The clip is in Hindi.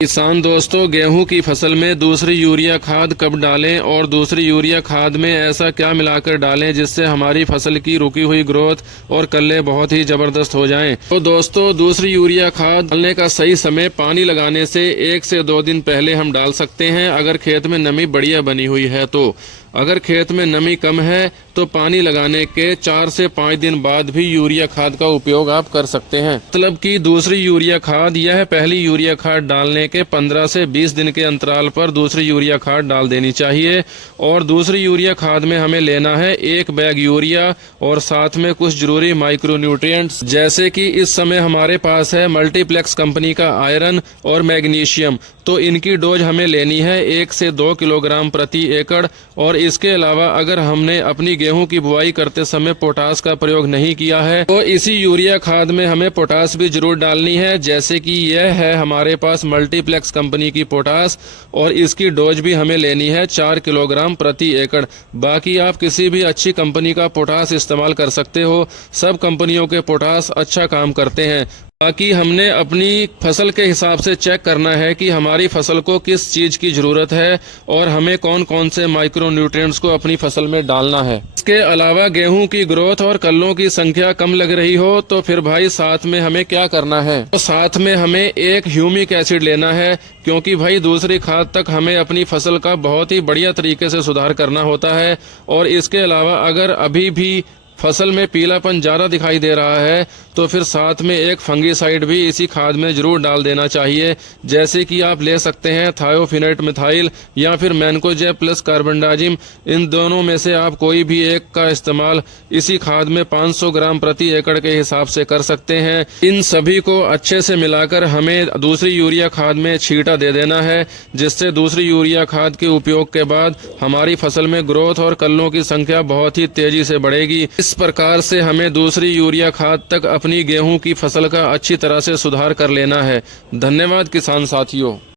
किसान दोस्तों, गेहूं की फसल में दूसरी यूरिया खाद कब डालें और दूसरी यूरिया खाद में ऐसा क्या मिलाकर डालें जिससे हमारी फसल की रुकी हुई ग्रोथ और कल्ले बहुत ही जबरदस्त हो जाएं। तो दोस्तों, दूसरी यूरिया खाद डालने का सही समय पानी लगाने से 1 से 2 दिन पहले हम डाल सकते हैं, अगर खेत में नमी बढ़िया बनी हुई है तो। अगर खेत में नमी कम है तो पानी लगाने के 4 से 5 दिन बाद भी यूरिया खाद का उपयोग आप कर सकते हैं। मतलब कि दूसरी यूरिया खाद यह पहली यूरिया खाद डालने के 15 से 20 दिन के अंतराल पर दूसरी यूरिया खाद डाल देनी चाहिए। और दूसरी यूरिया खाद में हमें लेना है 1 बैग यूरिया और साथ में कुछ जरूरी माइक्रो न्यूट्रिएंट्स, जैसे कि इस समय हमारे पास है मल्टीप्लेक्स कंपनी का आयरन और मैग्नीशियम। तो इनकी डोज हमें लेनी है 1 से 2 किलोग्राम प्रति एकड़। और इसके अलावा अगर हमने अपनी गेहूं की बुआई करते समय पोटास का प्रयोग नहीं किया है तो इसी यूरिया खाद में हमें पोटास भी जरूर डालनी है, जैसे कि यह है हमारे पास मल्टीप्लेक्स कंपनी की पोटास और इसकी डोज भी हमें लेनी है 4 किलोग्राम प्रति एकड़। बाकी आप किसी भी अच्छी कंपनी का पोटास इस्तेमाल कर सकते हो, सब कंपनियों के पोटास अच्छा काम करते हैं। बाकी हमने अपनी फसल के हिसाब से चेक करना है कि हमारी फसल को किस चीज की जरूरत है और हमें कौन कौन से माइक्रो न्यूट्रिएंट्स को अपनी फसल में डालना है। इसके अलावा गेहूं की ग्रोथ और कल्लों की संख्या कम लग रही हो तो फिर भाई साथ में हमें क्या करना है, तो साथ में हमें 1 ह्यूमिक एसिड लेना है, क्योंकि भाई दूसरी खाद तक हमें अपनी फसल का बहुत ही बढ़िया तरीके से सुधार करना होता है। और इसके अलावा अगर अभी भी फसल में पीलापन ज्यादा दिखाई दे रहा है तो फिर साथ में एक फंगीसाइड भी इसी खाद में जरूर डाल देना चाहिए, जैसे कि आप ले सकते हैं थायोफिनेट मिथाइल या फिर मैनकोजेब प्लस कार्बनडाजिम। इन दोनों में से आप कोई भी एक का इस्तेमाल इसी खाद में 500 ग्राम प्रति एकड़ के हिसाब से कर सकते हैं। इन सभी को अच्छे से मिलाकर हमें दूसरी यूरिया खाद में छींटा दे देना है, जिससे दूसरी यूरिया खाद के उपयोग के बाद हमारी फसल में ग्रोथ और कल्लों की संख्या बहुत ही तेजी से बढ़ेगी। इस प्रकार से हमें दूसरी यूरिया खाद तक अपनी गेहूं की फसल का अच्छी तरह से सुधार कर लेना है। धन्यवाद किसान साथियों।